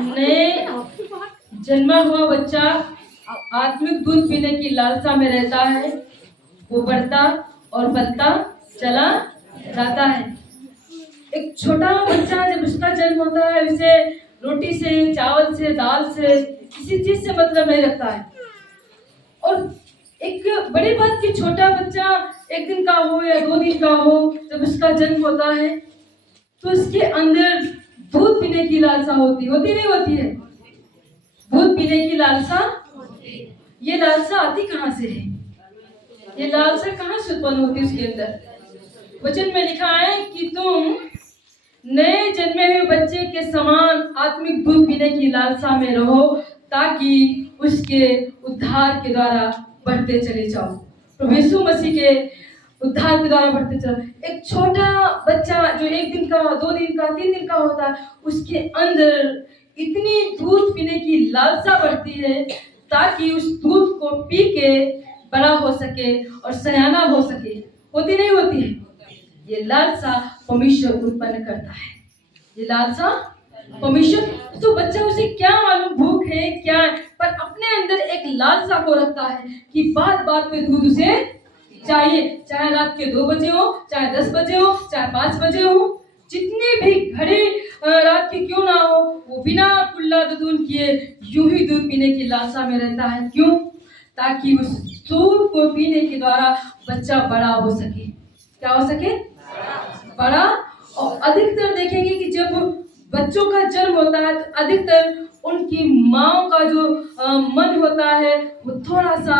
नए जन्मा हुआ बच्चा आत्मिक दूध पीने की लालसा में रहता है। वो बढ़ता और पलता चला जाता है। एक छोटा बच्चा जब उसका जन्म होता है, उसे रोटी से, चावल से, दाल से, किसी चीज से मतलब नहीं रखता है। और एक बड़ी बात कि छोटा बच्चा 1 दिन का हो या 2 दिन का हो, जब उसका जन्म होता है तो उसके अंदर दूध पीने की लालसा होती नहीं होती है? दूध पीने की लालसा। ये लालसा आती कहाँ से है? ये लालसा कहाँ से उत्पन्न होती है उसके अंदर? वचन में लिखा है कि तुम नए जन्मे हुए बच्चे के समान आत्मिक दूध पीने की लालसा में रहो, ताकि उसके उद्धार के द्वारा बढ़ते चले जाओ। प्रभु यीशु मसीह के उद्धार के द्वारा बढ़ते चलो। एक छोटा बच्चा जो 1 दिन का, 2 दिन का, 3 दिन का होता है, उसके अंदर इतनी दूध पीने की लालसा बढ़ती है ताकि उस दूध को पी के बड़ा हो सके और सयाना हो सके। होती नहीं होती है? ये लालसा परमेश्वर उत्पन्न करता है। ये लालसा परमेश्वर, तो बच्चा उसे क्या मालूम भूख है क्या है, पर अपने अंदर एक लालसा को रखता है कि बात बात पे दूध उसे चाहिए। चाहे रात के 2 बजे हो, चाहे 10 बजे हो, चाहे 5 बजे हो, जितनी भी घड़ी रात की क्यों ना हो, वो बिना कुल्ला दूध किए यूं ही दूध पीने की लालसा में रहता है। क्यों? ताकि उस दूध को पीने के द्वारा बच्चा बड़ा हो सके। क्या हो सके? बड़ा। और अधिकतर देखेंगे कि जब बच्चों का जन्म होता है तो अधिकतर उनकी माँ का जो मन होता है वो थोड़ा सा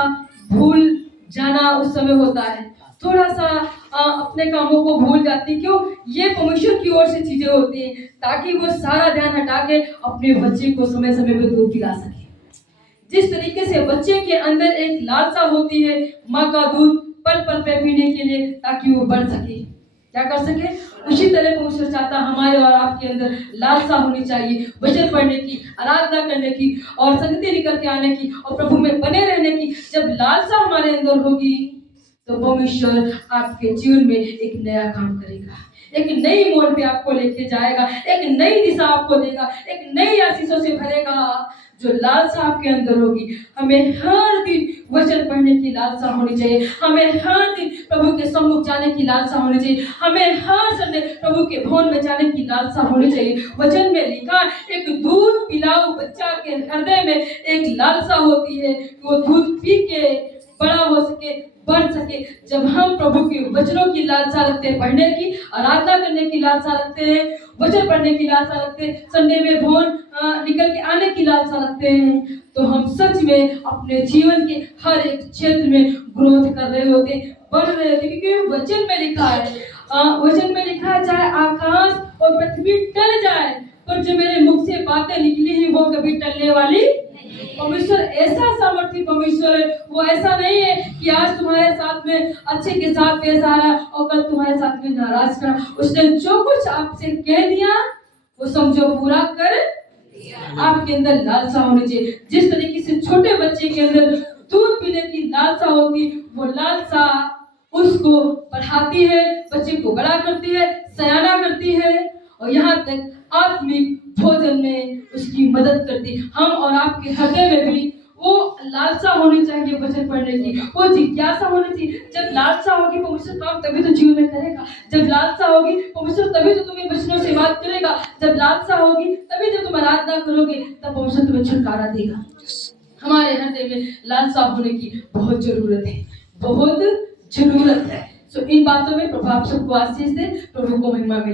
भूल जाना उस समय होता है। थोड़ा सा अपने कामों को भूल जाती। क्यों? ये परमेश्वर की ओर से चीजें होती हैं, ताकि वो सारा ध्यान हटा के अपने बच्चे को समय समय पे दूध पिला सके। जिस तरीके से बच्चे के अंदर एक लालसा होती है माँ का दूध पल पल पे पीने के लिए, ताकि वो बढ़ सके, क्या कर सके, उसी तरह परमेश्वर चाहता हमारे और आपके अंदर लालसा होनी चाहिए, वचन पढ़ने की, आराधना करने की और संगति निकल के आने की और प्रभु में बने रहने की। जब लालसा हमारे अंदर होगी तो परमेश्वर आपके जीवन में एक नया काम करेगा, एक नई मोड़ पे आपको लेके जाएगा, एक नई दिशा आपको देगा, एक नई आशीषों से भरेगा। जो लालसा आपके अंदर होगी, हमें हर दिन वचन पढ़ने की लालसा होनी चाहिए, हमें हर दिन प्रभु के सम्मुख जाने की लालसा होनी चाहिए, हमें हर संडे प्रभु के भवन में जाने की लालसा होनी चाहिए। वचन में लिखा एक दूध पिलाऊ बच्चा के हृदय में एक लालसा होती है कि वो दूध पी के बड़ा हो सके, बढ़ सके। जब हम प्रभु के वचनों की लालसा रखते हैं, पढ़ने की, आराधना करने की लालसा रखते हैं, वचन पढ़ने की लालसा रखते हैं, संडे में भवन निकल के आने की लालसा रखते हैं, तो हम सच में अपने जीवन के हर एक क्षेत्र में ग्रोथ कर रहे होते, बढ़ रहे होते। क्योंकि वचन में लिखा है, वचन में लिखा है, चाहे आकाश और पृथ्वी टल जाए पर जो मेरे मुख से बातें निकली हैं वो कभी टलने वाली। परमेश्वर ऐसा सामर्थ्य परमेश्वर है, वो ऐसा नहीं है कि आज तुम्हारे साथ में अच्छे के साथ पेश आ रहा और कल तुम्हारे साथ में नाराज करा। उसने जो कुछ आपसे कह दिया वो समझो पूरा कर। आपके अंदर लालसा होनी चाहिए। जिस तरीके से छोटे बच्चे के अंदर दूध पीने की लालसा होती, वो लालसा उसको बढ़ाती है, बच्चे को बड़ा करती है, सयाना करती है और यहाँ तक आत्मिक भोजन में उसकी मदद करती। हम और आपके हृदय में भी वो लालसा होनी चाहिए वचन पढ़ने की, वो जिज्ञासा होनी चाहिए। जब लालसा होगी परमेश्वर काम तभी तो जीवन में करेगा। जब लालसा होगी परमेश्वर तभी तो तुम्हें वचनों से बात करेगा। जब लालसा होगी तभी तो तुम आराधना करोगे, तब परमेश्वर तुम्हें छुटकारा देगा। हमारे हृदय में लालसा होने की बहुत जरूरत है, बहुत जरूरत है। सो इन बातों में प्रभु आप सबको आशीष दे, प्रभु को महिमा मिले।